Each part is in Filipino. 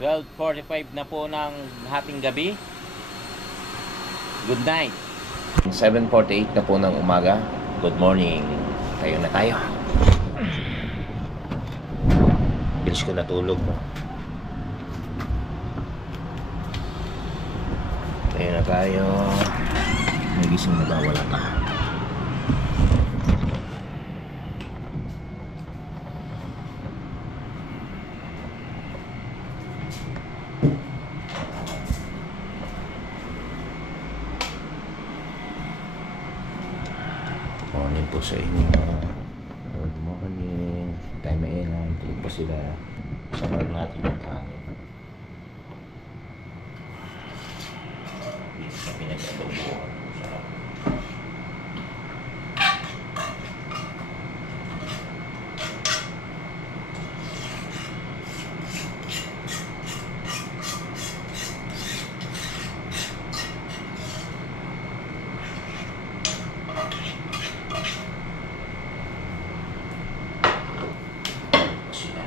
12:45 na po ng hating gabi. Good night. 7:48 na po ng umaga. Good morning. Tayo na tayo. Bilis ko natulog. Tayo na tayo. May gising na ba? Wala pa. Morning po sa inyo. Good morning. Tayo mainan. Tulog po sila. Samad natin yung kanin. Dito sa pinag-adobo. Sarap. Sila.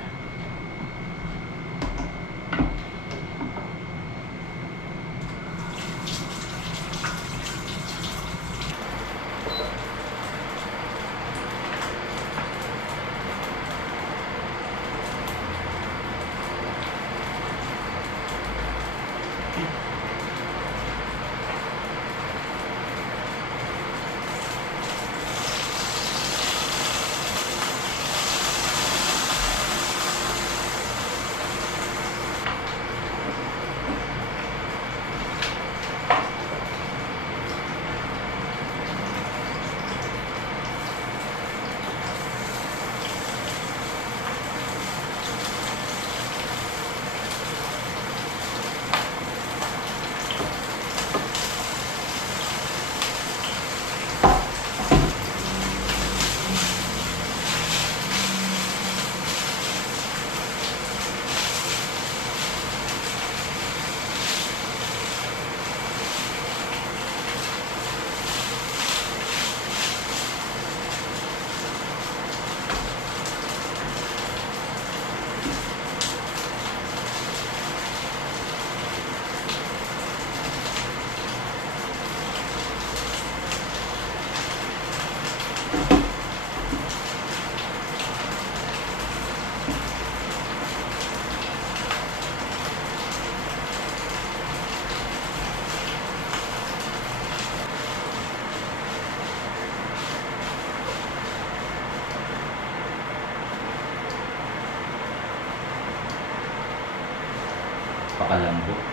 Pakalambot.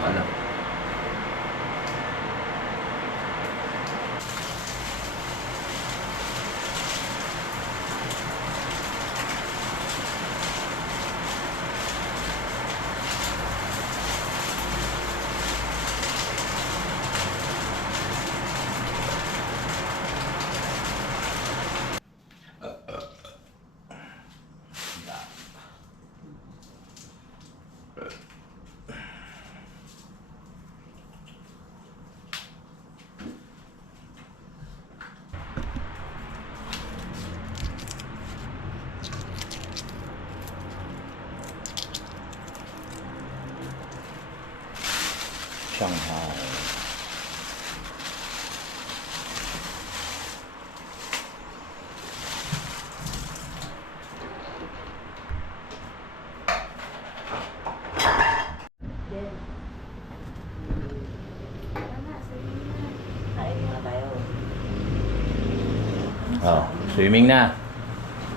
Wala. Shanghai. Oh, swimming na.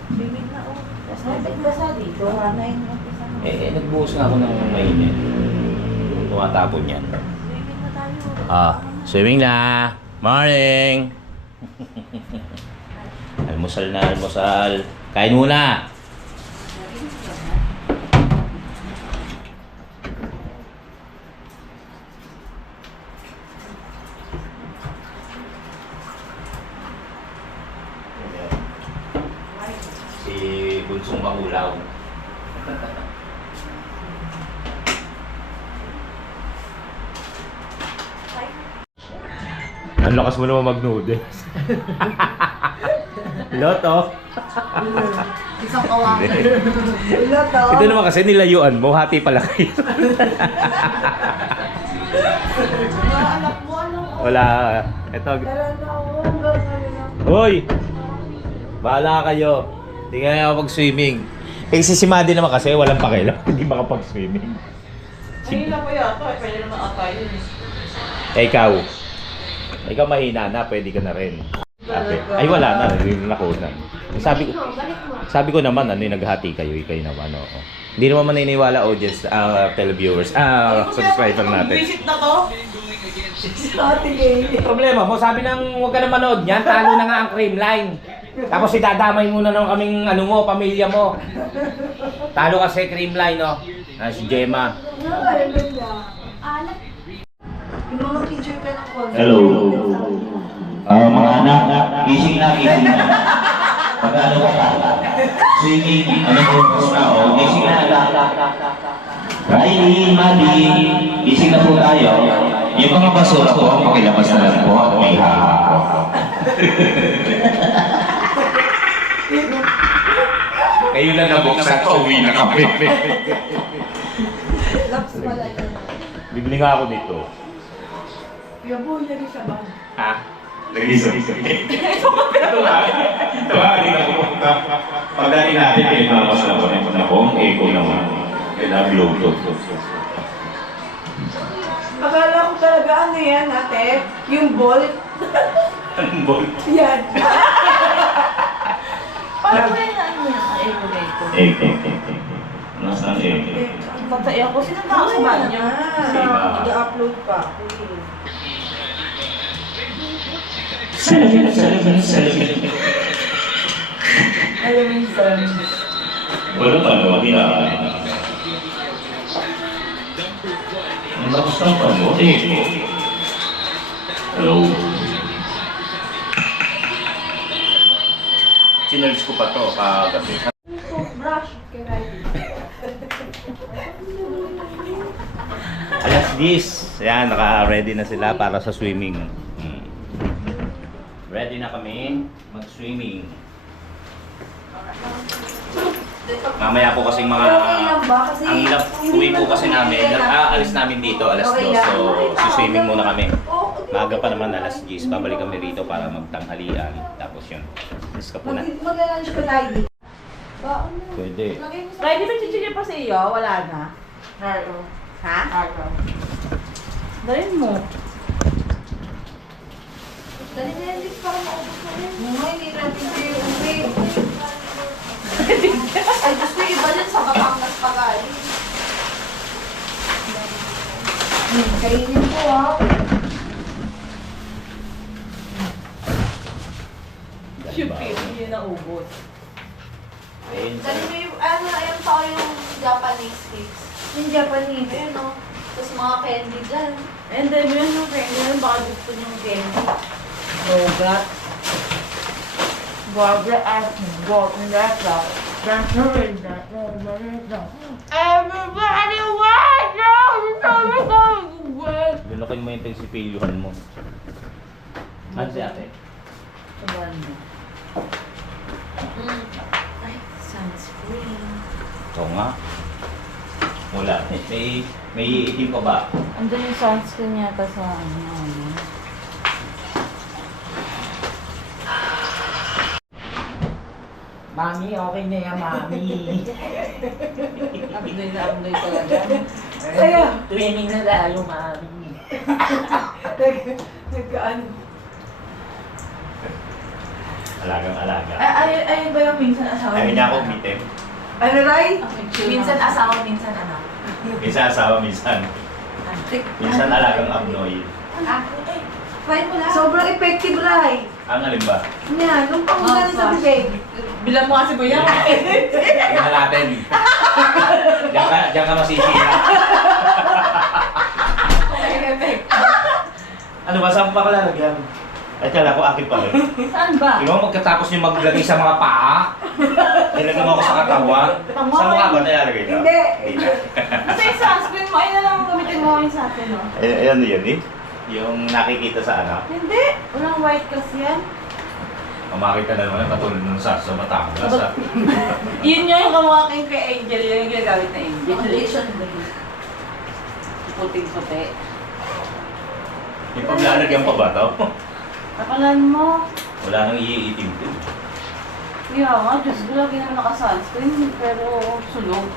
Swimming na oh. Tapos nagbasa dito. Wala yung umpisa mo. Nagbuhos nga ako ng mainit. Tumatapon yan. Swimming na tayo. Swimming na. Morning. Almusal na, almusal. Kain muna. Si Bunsong Maulaw. Ang lakas mo naman mag-noodles. Loto. Isang kawakan. Loto. Ito naman kasi nilayuan mo, hati pala kayo. Mga anak mo, ano? Wala. Ito. Tara na ako. Hanggang ano na. Hoy! Bahala kayo. Hindi nga ako pag-swimming. Eh si Maddie naman kasi walang pakialam. Hindi makapag-swimming. Mahina pa yata. Pwede naman ata yun. Eh ikaw. Ikaw mahina na, pwede ka na rin. Okay. Ay wala na, hindi na ako na. Sabi ko naman, ano yung naghati kayo, naman, oo. Hindi naman maniniwala audience, televiewers, subscriber natin. Visit na to? Ate Gay. Problema mo, sabi nang huwag ka na manood niyan, talo na nga ang Creamline. Tapos idadamay muna ng kaming ano mo, pamilya mo. Talo kasi Creamline, no? Si Gemma. Yung mga teacher ka ng call. Hello. Mga anak, gising na. Pag-ano ka? Swimming, ano po na, gising na. Riley, Maddie, gising na po tayo. Yung mga basura po, pakilabas na lang po at may hahap po. Kayo na nabuksan ko, uwi na kami. Laps pala yun. Bibili nga ako dito. Yabo, yan yung saban. Ha? Nag-iso. Ito nga. Kanina pumunta. Pagdating natin, pinapos na po. Ang echo naman. Nag-bluetooth. Akala ko talaga ano yan, ate? Yung bolt. Anong bolt? Yan. Parang may ano yan? Nasaan egg? Tatay ako. Sino ba ako ba niya? Mag-upload pa. Alam minsan. Wala pa naman hinaan. Ang lakas ng pamo. Hello. Sinerge ko pa to kagabi. Toothbrush. Alas 10. Ayan, naka-ready na sila para sa swimming. Ready na kami mag-swimming. Mamaya po kasing mga... Okay lang ba? Kasi ang hirap, uwi po kasi namin. Aalis namin dito alas 2. So, swimming muna kami. Maaga pa naman alas 10. Babalik kami rito para magtanghalian. Tapos yun. Let's ka po na. Mag-lunch pa tayo dito. Pwede. Ready ba chichigil pa sa iyo? Wala na. Haro. Ha? Haro. Dalhin mo. Dali na yan, Liz, para maubos mo rin. Hindi natin kayo uwi. Ay, gusto yung iba dyan sa Batangas pa galing. Kainin ko ah. Hindi na ubos. Ayun. Dali mo yung, ano, ayun pa yung Japanese cakes. Yung Japanese. Ayun, no? Tapos mga candy dyan. And then, yun yung candy yun, baka gusto niyong candy. Bogat. Barbara asked me, what in that house? That's her in that. Everybody watch out! Lunukin mo yung prinsipilyohan mo. Ano si ate? Ay, sunscreen. Oo nga. Wala. May iitim ka ba? Andun yung sunscreen yata sa ano. Mami, okay na yan, Mami. Abdoy na abdoy talaga. Kaya, training na lalo, Mami. Nagkaan. Alagang-alaga. Ayun ba yung minsan asawa? Ayaw niya ako umitim. Ano, Ray? Minsan asawa, minsan anak. Minsan asawa, minsan. Minsan alagang abnoy. Try mo lang. Sobrang effective, Ray. Ang alin ba? Yan, nung pangunan sa bibig. Bilang mo kasi ba yan? Tingnan natin. Diyan ka masisira. Ano ba? Saan pa ka lalagyan? Ay, kala ko akin pa rin. Saan ba? Di ba magkatapos yung maglagay sa mga paa? Nilagay mo ako sa katawan? Sa mukha ba nilalagay ka? Hindi. Hindi. Kasi yung sunscreen mo, ayun na lang ang gamitin mo ngayon sa atin, no? Ano yun eh? Yung nakikita sa ano? Hindi. Walang white kasi yan. Makita na naman katulad nung sa Batangas. Yun yung kamukha kay Angel, yun yung ginagamit na Angel. Foundation ba yun? Puting-puti. Yung paglalagyan pa ba ito? Nakalan mo. Wala nang iitim din. Yeah, nga, Diyos ko, lagi naman naka-sunscreen, pero sunog.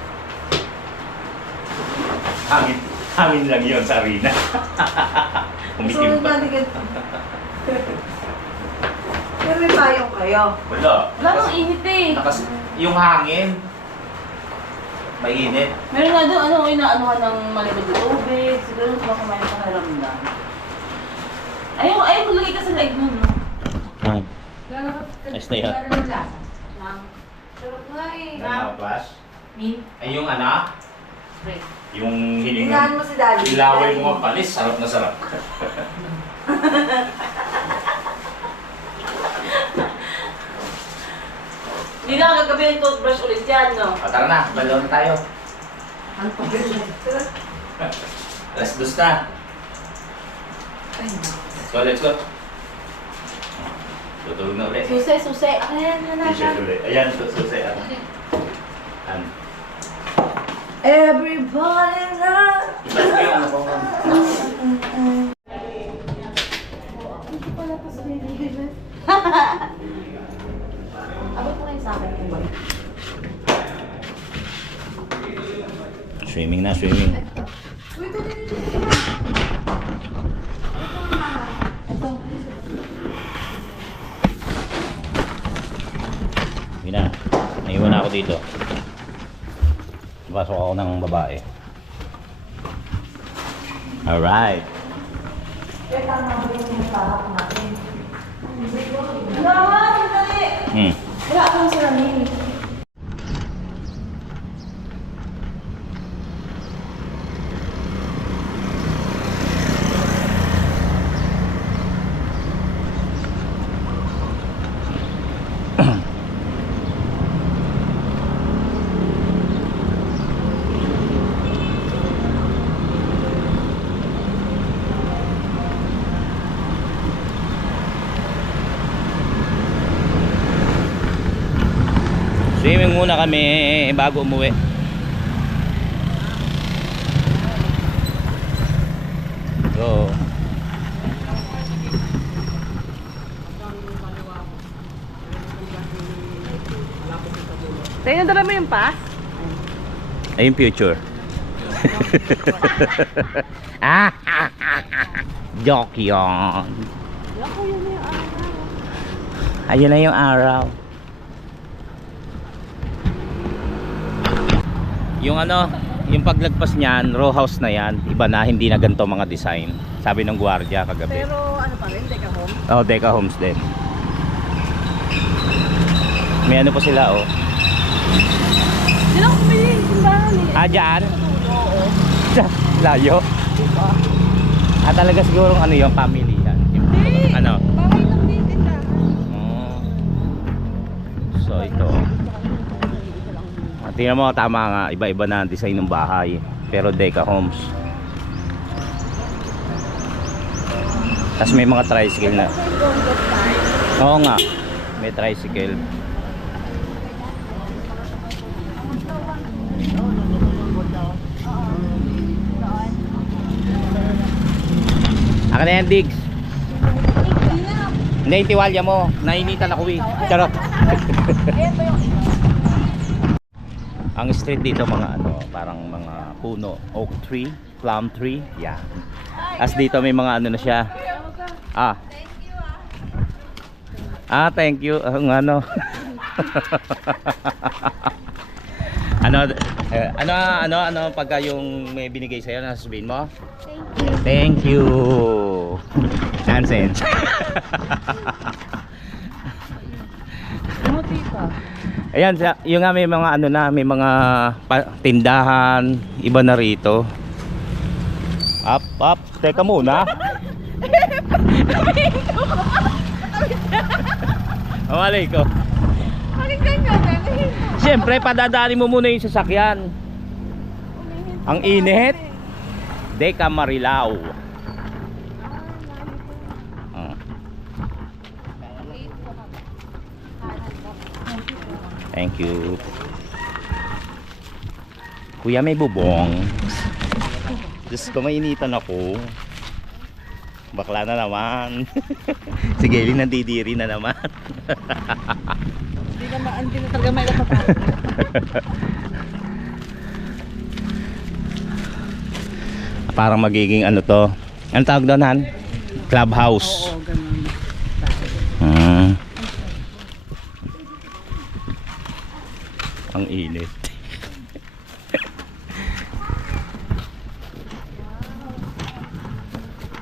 Hangin lang yun sa arena. Umitim pa. Pero may payong kayo. Wala. Wala nang init eh. Yung hangin. Mainit. Meron nga doon, inaanuhan ng malikod na tubig, siguro baka may panaramdam. Ayaw mo lagi ka sa leg nun, no? Ayos na yan. Sarap nga eh. Ano, Flash? Min? Ay, yung ano? Break. Yung hiling Tingnan mo si Daddy. ilaway mo ang palis, sarap na sarap. Hindi na kagabi ng toothbrush ulit yan, no? Tara na, balaw na tayo. Alas 2 na. Let's go. Tutulog na ulit. Susi. Ayan, T-shirt ulit. Ayan, susi. Ano? Everybody love. Iba ko yung ano ko. Hindi pala pa sa baby. Abot mo kayo sa akin kung ba? Swimming na, swimming. Hindi na. Naiwan na ako dito. Pasok ako ng babae. Alright. Naman, dali! Wala akong salamin. Swimming muna kami bago umuwi. Go. Tayo, nadala mo yung pass? Ay, yung future. Joke yun. Ayun na yung araw. Yung ano, yung paglagpas niyan, row house na yan. Iba na, hindi na ganito mga design. Sabi ng gwardiya kagabi. Pero ano pa rin, Deca Home? Oh, Deca Homes din. May ano pa sila, oh. Hindi lang kumili yung simbahan eh. Ah, dyan? Oo. Layo? Diba? Ah, talaga siguro ano yung family yan. Hindi! Ano? Bahay lang din tindahan. Oh. So, ito. Tingnan mo, tama nga, iba-iba na ang design ng bahay, pero Deca Homes. Tapos may mga tricycle na. Oo nga, may tricycle. Akin na yan, Diggs. Hindi, yung tiwalya mo. Nainitan ako eh. Charot. Ang street dito mga ano, parang mga puno, oak tree, plum tree, yeah. As dito may mga ano na siya. Thank you. Ang ano. ano pagka yung may binigay sa'yo, nasasabihin mo? Thank you. Nonsense. Ayan, yung nga may mga ano na, may mga tindahan, iba na rito. Up, teka muna. Amalay ko. Siyempre, padadali mo muna yung sasakyan. Ang init. Deca Marilao. Thank you. Kuya, may bubong. Diyos ko, mainitan ako. Bakla na naman. Si Gayle nandidiri na naman. Hindi na talaga may lapapag. Parang magiging ano to. Ano tawag doon, Han? Clubhouse. Oo, ganun. Ang init.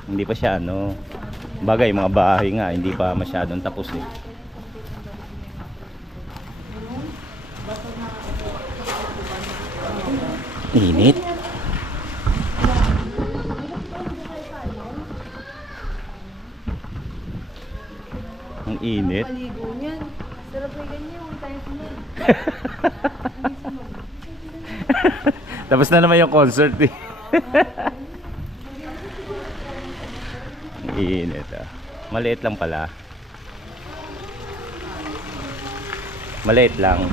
Hindi pa siya ano. Bagay, mga bahay nga hindi pa masyadong tapos eh. Init. Ang init. Maligo niyan. Sarap na ganyan. Huwag tayo sunod. Tapos na naman yung concert eh. Ang init ah. Maliit lang pala. Maliit lang.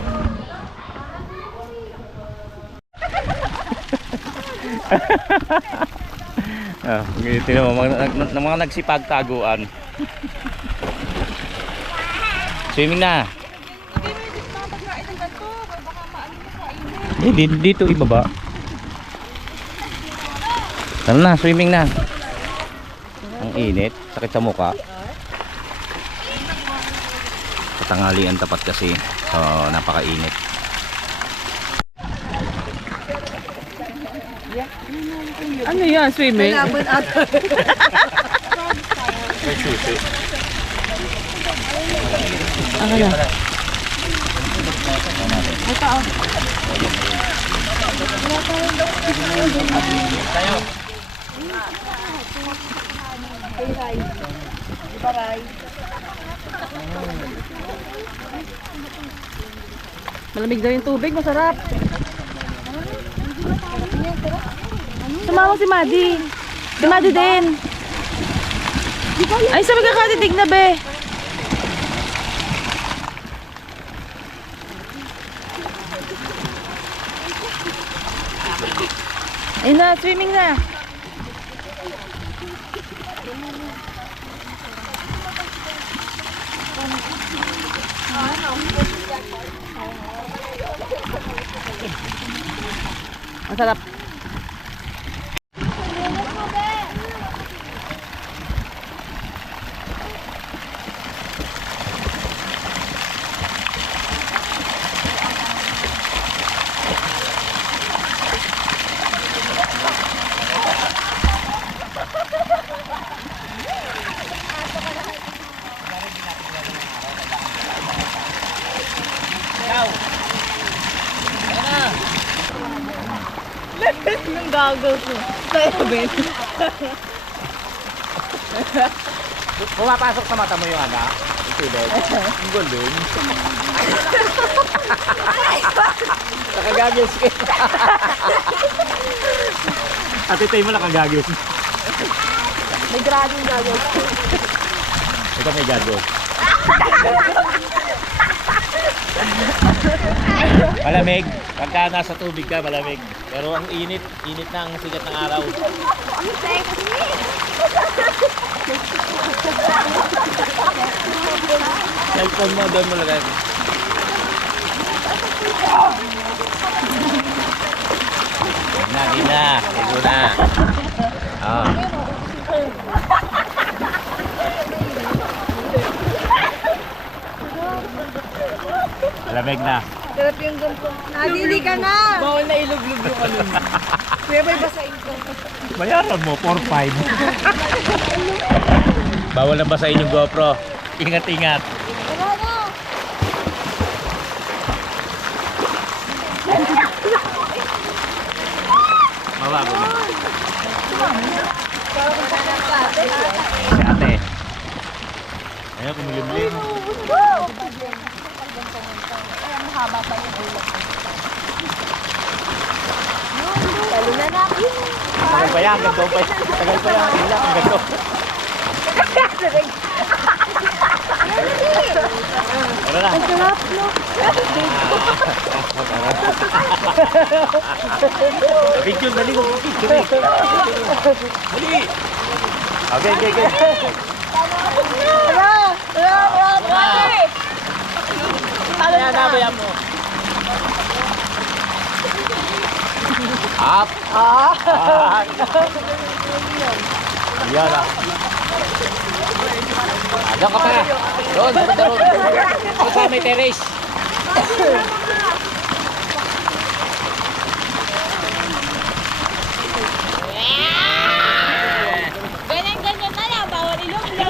Tingnan mo, mga nagsipagtaguan. Swimming na. Dito ibaba. Tara na, swimming na. Ang init, sakit sa mukha. Katanghalian tapat kasi. So, napakainit. Ano yan, swimming? Laban at... May susi. Ano na? Malamig daw yung tubig, masarap. Sumama si Madi. Si Madi din. Ay, sabi ka katitig na be. Ayun na, swimming na. Masarap. Ang gagawin ko. Kaya Ben. Pumapasok sa mata mo yung ano? Yung tubig? Yung gulong? Nakagagos ka. Ate tayo mo nakagagos. May grabing gagawin. Ito may gagos. Malamig. Pagka nasa tubig ka, malamig. Pero ang init, init na ang sigat ng araw. Cellphone mo, doon mo lagay. Di na. Ligo na. Ah. Malamig na. Sarap yung ganito. Nadili ka na. Bawal na iluglog yung ano. Kuya may basahin ko. Bayaran mo, 4-5. Bawal na basahin yung GoPro. Ingat-ingat. Tara na. Mabago mo. Ate. Si ate. Ayun, kumulimlim. Mahaba pa yung ulo. Talo na natin. Tagal pa yan, ganito pa yan. Tagal pa yan, ilang, ganito. Tara na. Ang sarap, no? Picture, dali mo. Picture. Dali. Okay, okay, okay. Tara mo. Up. Yan ah. Doon ka pa. Doon, punta doon. Doon sa may terrace. Ganyan-ganyan na lang, bawal ilog-log.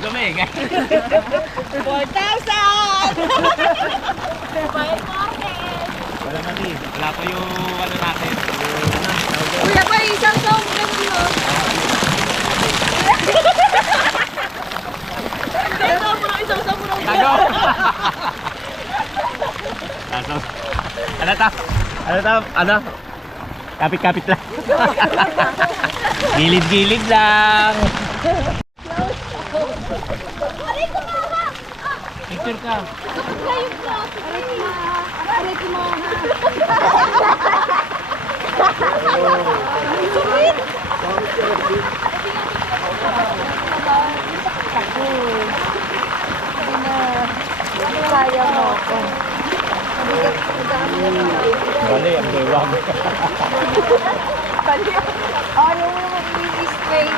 Dumi. 4,000! Bayad mo ako. Wala na ni. Wala pa yung ano natin. Kuya pa, isang song ganun mo. Isang song mo. Tago! Tago. Ano ta? Ano ta? Ano? Kapit-kapit lang. Gilid-gilid lang. Picture ka. Kaya mo ako. Bali, ang bewang. Oh, yung i-straight.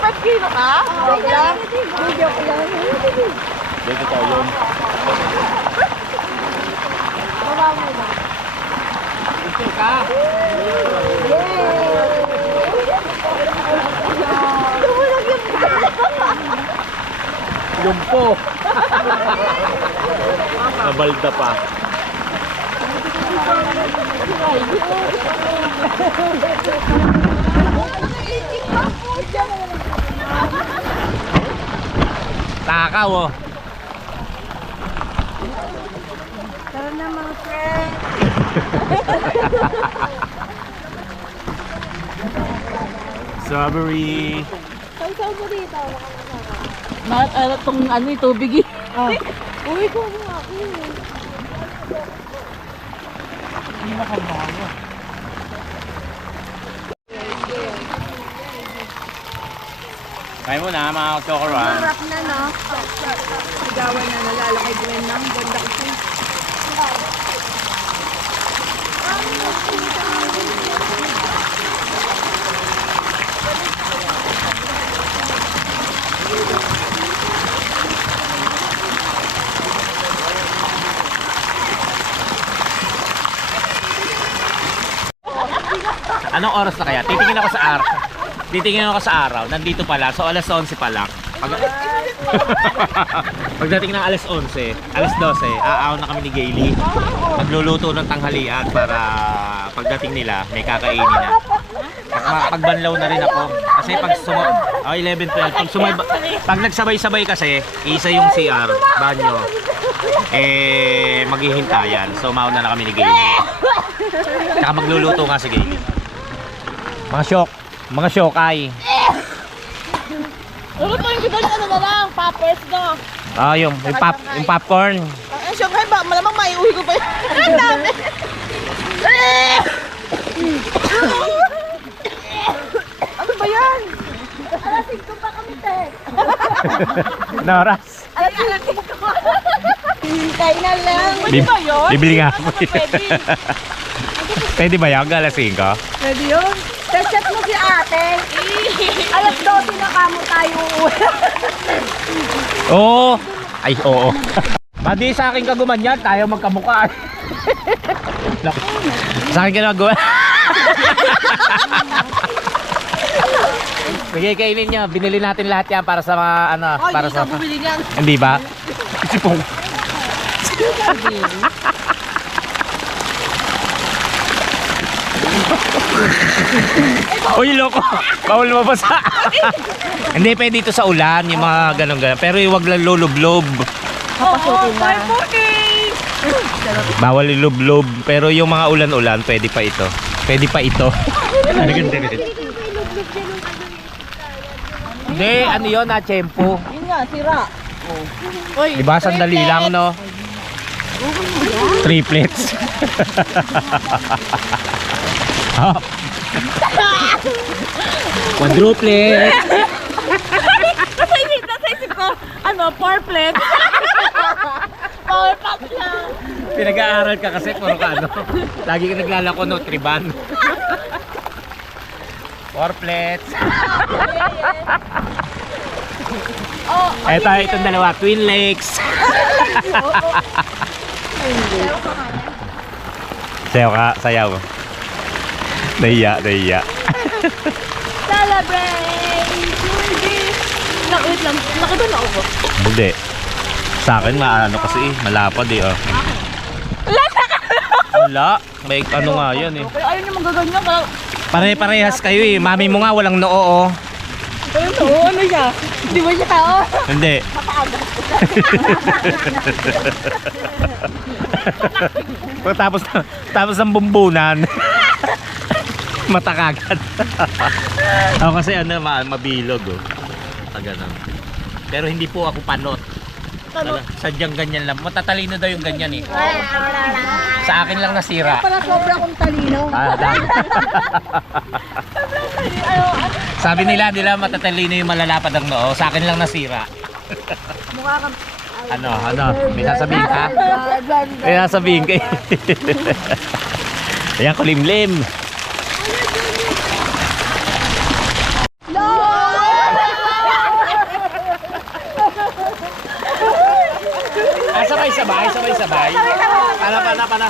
85 kilo ka? Joke lang. Joke lang. Dito tayo yun. Baba mo ba? Picture ka. Lumpo. Nabalda pa. Takaw oh. Tara na mga friends. Strawberry. Saan mo dito? Itong ano, tubig eh. Uy, ko mo ako. Kaya mo na mga kasokoran. Harap na, no? Sigawan na nalala kay Gwen ng ganda ko. Anong oras na kaya? Titingin ako sa araw. Titingin ako sa araw. Nandito pala. So alas 11 pa lang. Pagdating ng alas 11, alas 12, aaw na kami ni Gailey. Magluluto ng tanghalian para pagdating nila, may kakainin na. Pagbanlaw na rin ako. Kasi pag 11, 12, pag nagsabay-sabay kasi, isa yung CR, banyo. Maghihintayan. So mauna na kami ni Gailey. Saka magluluto nga si Gailey. Mga syokay. Lulutuin ko doon ano na lang, poppers no. Yung popcorn. Ang syokay ba, malamang maiuwi ko pa yun. Ang dami. Ano ba yan? Alasing ko pa kami, te. Noras. Alasing ko. Hintay na lang. Pwede ba yun? Bibili nga ako. Pwede. Pwede ba yan? Galasing ka? Pwede yun. Chat mo si ate. Alas 12 na kamo tayo. Oo. Ay, oo. Madi sa akin ka gumanyan, tayo magkamukha. Sa akin ka na gumanyan. Sige, kainin nyo. Binili natin lahat yan para sa mga ano. Oh, Para hindi sa... ka bumili niyan. Hindi ba? Sipong. Uy, loko. Bawal mabasa. Hindi, pwede dito sa ulan, yung mga ganun-ganun. Pero huwag lang lulublob. Oo, bye po Bawal ilublob. Pero yung mga ulan-ulan, pwede pa ito. Pwede pa ito. Ano ganda rin? Hindi, ano yun, na-tsempo. Yun nga, sira. Diba, sandali lang, no? Triplets. Oh. Quadruplet. Nasaisip ko, ano, fourplet. Fourplet lang. Pinag-aaral ka kasi puro ka ano. Lagi ka naglalako no, triban. Fourplets. Oh, Eto, itong dalawa, twin legs. Sayaw ka, sayaw. Nahiya, nahiya. celebrate! Wait lang, nakita na ako. Hindi. Sa akin, maano kasi malapad eh. Oh. Wala. May ano nga yan eh. Pero ayaw niyo magaganyan ka. Pare-parehas kayo eh. Mami mo nga walang noo oh. Ano siya? Di ba siya oh? Hindi. tapos ng bumbunan. Mata kagad. Ako kasi ano, mabilog oh. Ganun. Pero hindi po ako panot. Sadyang ganyan lang. Matatalino daw yung ganyan eh. Sa akin lang nasira. Para sobra kong talino. Sabi nila matatalino yung malalapad ang noo. Sa akin lang nasira. Mukha kang... Ano? May sasabihin ka? May sasabihin ka eh. Ayan, kulimlim. Sabay. Para.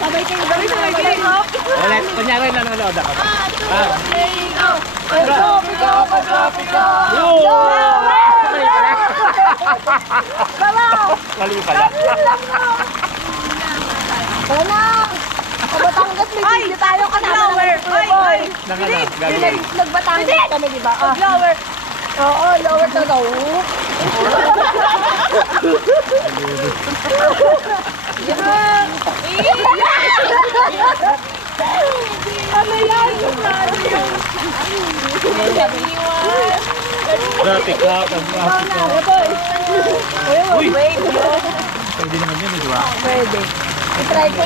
Sabay kayo. Ulit, kunyari nanonood ako. Mali pala. Wala. Sa Batangas may video tayo kasama ng Flower. Gagawin. Nag-Batangas kami, di ba? Flower. Oo, lower to daw. Ano yan? Traffic ka. Uy! Pwede naman yun, di ba? Pwede. I-try ko.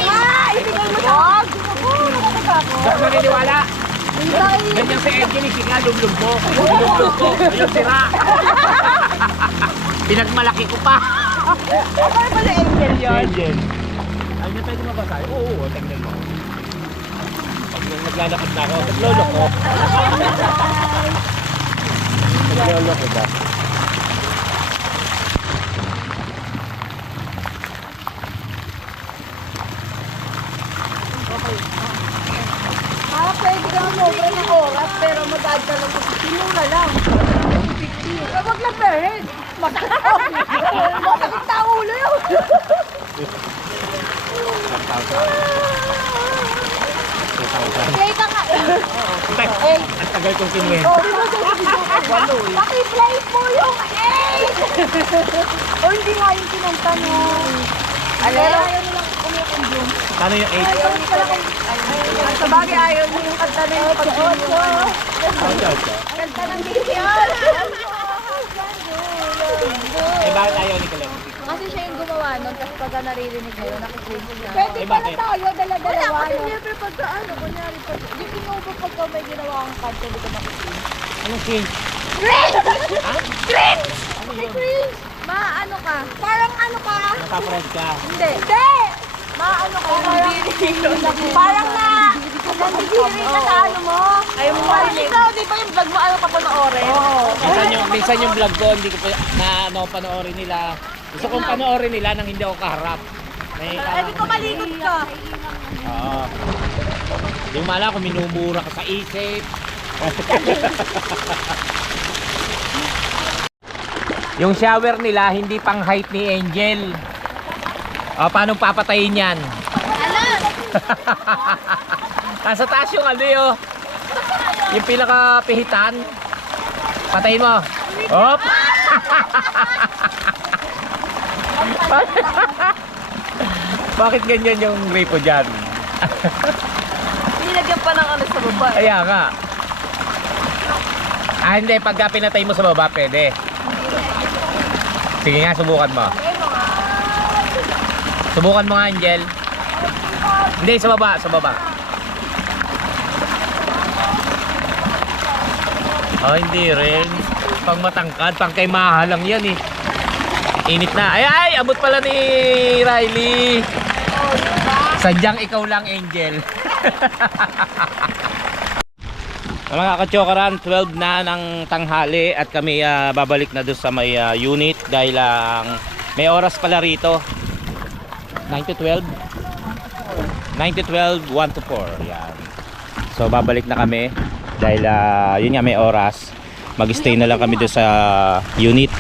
Itigay mo siya. Bakit naniniwala? Ganyan si Edgy, sige, lumlum ko. Ayun, sira. Pinagmalaki ko pa. Ano pala angel yun? Angel. Ay, na pwede mabasa? Oo, tingnan mo. Pag naglalakad na ako, naglolo ko. Naglolo ko ba? Pwede ka mag-over ng oras, pero mag-add ka lang sa sinura lang. 50. Wag lang parent. Masakit na ulo yun. Play ka nga. Ang tagal kong kinuwin. Paki-play po yung 8. O hindi nga yung kinanta mo. Pero ayaw mo lang umiimbong. Paano yung 8? Ayaw mo pala kung... Sa bagay ayaw mo yung kanta na yung pag-8. Kanta ng Bigyan. Eh, bakit ayaw ni Kalem? Kasi siya yung gumawa nun, tapos pagka naririnig mo yun, nakikita siya. Pwede pala tayo, dala-dalawa. Wala, kasi siyempre pagka ano, kunyari, yung inubo pagka may ginawa kang kanta, hindi ko makikita. Anong scene? Cringe! Cringe! May cringe! Maano ka? Parang ano ka? Nakaprod ka. Hindi. Hindi! Maano ka? Parang na... Nandidiri ka sa ano mo. Ayaw mo marinig. Ikaw, di ba yung vlog mo, ayaw ka panoorin? Oo. Minsan yung vlog ko, hindi ko pa na panoorin nila. Gusto kong panoorin nila nang hindi ako kaharap. Hindi ko malikot ka. Oo. Yung mala ko, minumura ka sa isip. Yung shower nila, hindi pang height ni Angel. O, paano papatayin yan? Nasa taas yung ano yun. Yung pinaka-pihitan. Patayin mo. Hop! Bakit ganyan yung gripo dyan? Nilagyan pa ng ano sa baba. Kaya nga. Ah, hindi. Pagka pinatay mo sa baba, pwede. Sige nga, subukan mo. Subukan mo nga, Angel. Hindi, sa baba, sa baba. Oh, hindi rin. Pang matangkad, pang kay Maha lang yan eh. Init na. Ay, ay! Abot pala ni Riley. Sadyang ikaw lang, Angel. Mga kachokaran, 12 na ng tanghali at kami babalik na doon sa may unit dahil may oras pala rito. 9 to 12? 9 to 12, 1 to 4. Yan. So babalik na kami dahil yun nga may oras. Mag-stay na lang kami doon sa unit.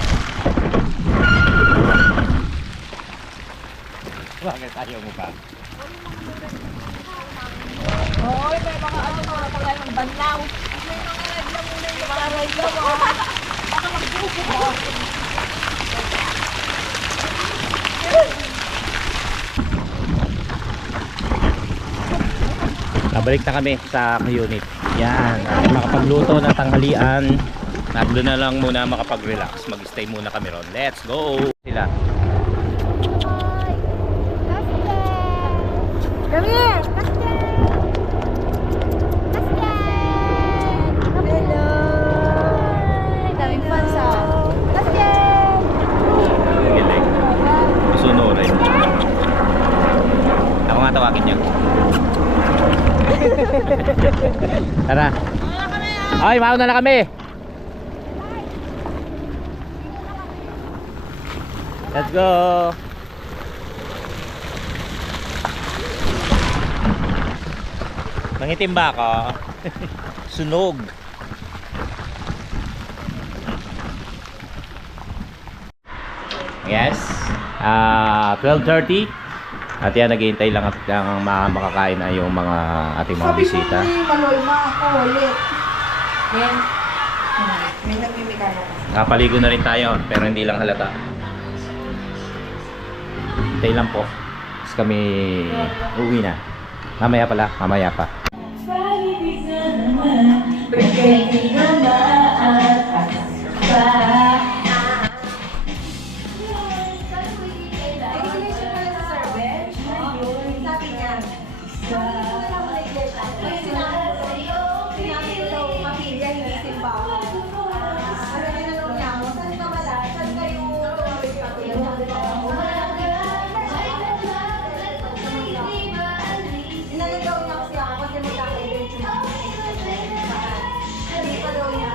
Bakit ayaw mo pa? Hoy, may mga ano na pala ng banlaw. May mga ride lang muna yung mga ride lang. Baka magbubuo. Nabalik na kami sa unit. Yan, makapagluto ng tanghalian. Doon na lang muna makapag-relax. Mag-stay muna kami ron. Let's go! Sila. Come here! Hello! Daming fans ah. Kasyen! Galing. Susunurin. Ako nga tawagin niyo. Tara. Ay, mauna na kami. Let's go. Nangitim ba ako? Sunog. Yes. 12:30. At yan, naghihintay lang at ang makakain na yung mga ating mga bisita. Maloy mo ako ulit. Yan. May nagmimikano. Kapaligo na rin tayo, pero hindi lang halata. Hintay lang po. Tapos kami uwi na. Mamaya pala, mamaya pa. Inaligaw niya kasi ako kasi magkaka-event yung hindi pa daw niya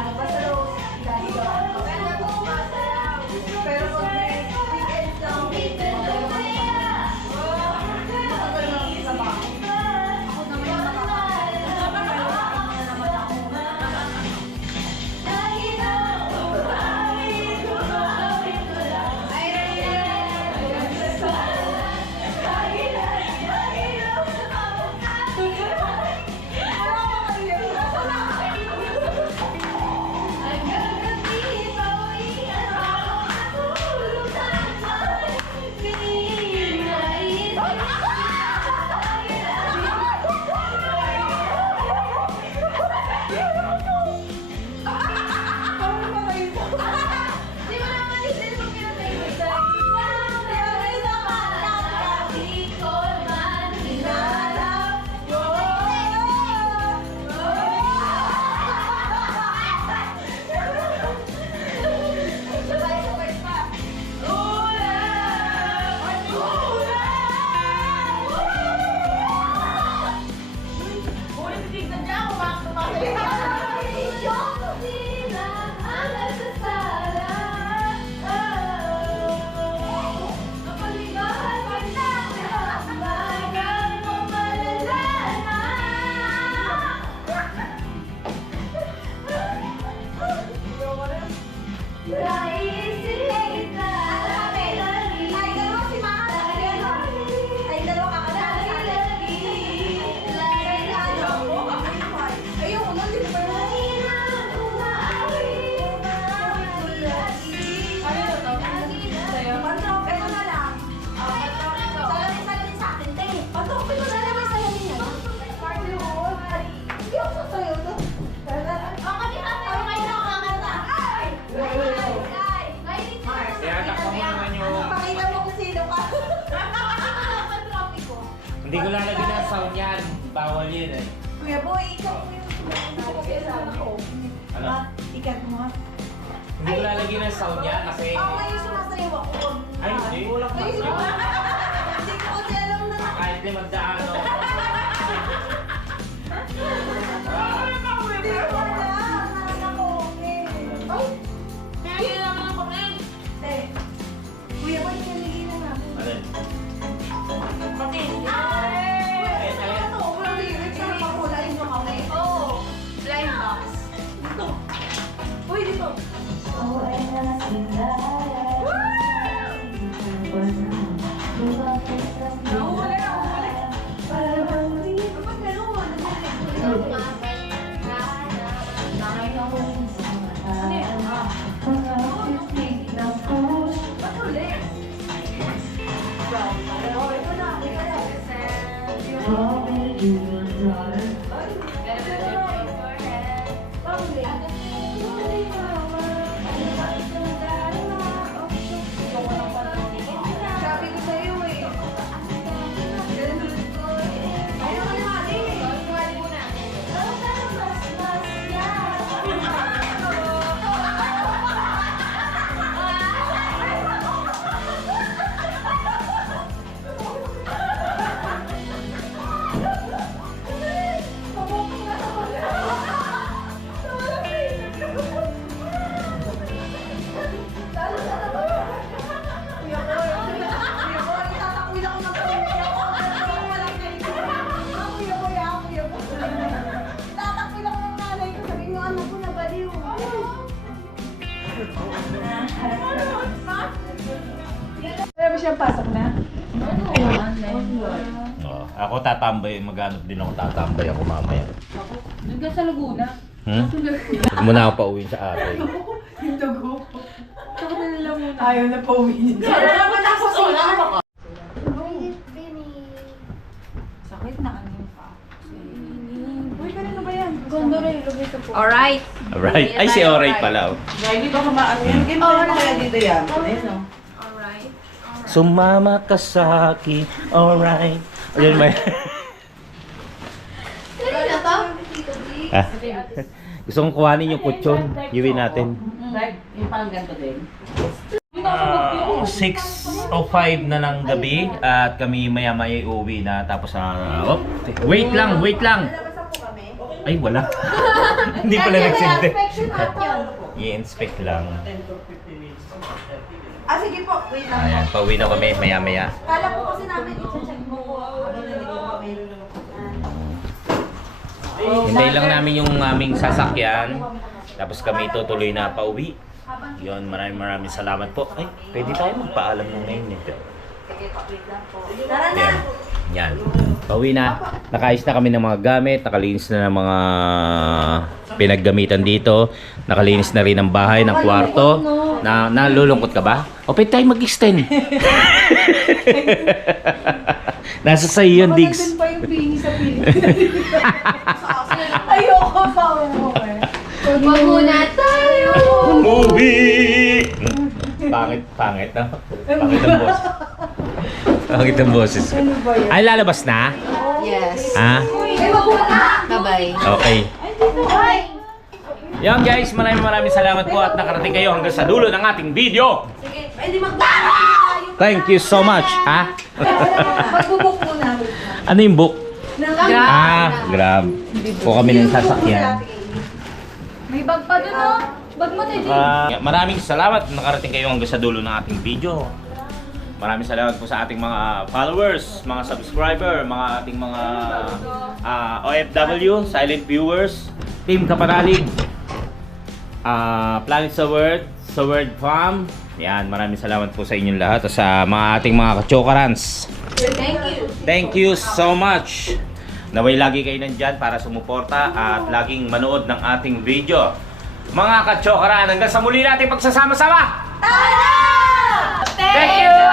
Hindi ko lalagyan ng sound yan. Bawal yun eh. Kuya Boy, ikaw mo yung sumasama ko. Ano? Ikat mo ha. Hindi ko lalagyan ng sound yan kasi... May sumasayaw ako. Ay, hindi. Hindi ko kasi alam na. Kahit di magdaano. Hindi ko alam. Nasa ko. Ay! Kailangan ng pagkain. Kuya Boy, kinigilan na. Ano? Pati. Blind box. Dito. Uy, dito. Nahuli. Kapag meron, ba't huli? Oh, ito na. Sabi ko sa'yo eh. Ayaw ko na Meron siyang pasok na? Oh, ako tatambay, maghanap din ako tatambay ako mamaya. Doon ka sa Laguna. Huwag mo na ako pauwiin sa atin. Yung dugo. Tsaka na nila muna. Ayaw na pauwiin. Wala naman ako sila. Sakit na ano yung pa. Uy, kanino ba yan? Gondore, lugay ka po. Alright. Alright. Ay, si Oray pala. Oh. Hindi ba kumaano yan? Game pa na kaya dito yan. Ayun o. Sumama ka sa akin. Alright. Ayun ba? Ah. Gusto kong kuhanin yung kutsyon. Iuwi natin. Yung parang ganito din. 6:05 na ng gabi at kami maya-maya uuwi na tapos wait lang. Ay, wala. Hindi pala nagsindi. I-inspect lang. Ah, sige po. Wait lang. Ayan, pauwi na kami maya-maya. Kala po kasi namin i-check mo po. Hintay lang namin yung aming sasakyan. Tapos kami tutuloy na pauwi. Yun, maraming salamat po. Ay, pwede tayo magpaalam nung ngayon nito. Tara na. Yan. Yan. Pauwi na. Nakaayos na kami ng mga gamit. Nakalinis na ng mga pinaggamitan dito. Nakalinis na rin ang bahay, ng kwarto. Nalulungkot ka ba? O, pwede tayo mag-extend. Nasa sa'yo yun, Diggs. Nandun pa yung pini sa pili. Ayoko pa. Wag muna tayo! Movie! Pangit na. Pangit ang boses. Pangit ang boses ko. Ay, lalabas na? Yes. Ha? Bye-bye. Okay. Yan guys, maraming salamat po at nakarating kayo hanggang sa dulo ng ating video. Thank you so much. Ha? Magbubuk muna. Ano yung book? Grab. Grab. Po kami ng sasakyan. May bag pa dun oh. Bag mo na Maraming salamat na nakarating kayo hanggang sa dulo ng ating video. Maraming salamat po sa ating mga followers, mga subscriber, mga ating mga OFW, silent viewers, Team Kapanalig, Planet sa Word Farm. Yan, maraming salamat po sa inyong lahat at sa mga ating mga kachokarans. Thank you so much. Naway lagi kayo nandyan para sumuporta at laging manood ng ating video. Mga kachokaran, hanggang sa muli natin pagsasama-sama! Thank you!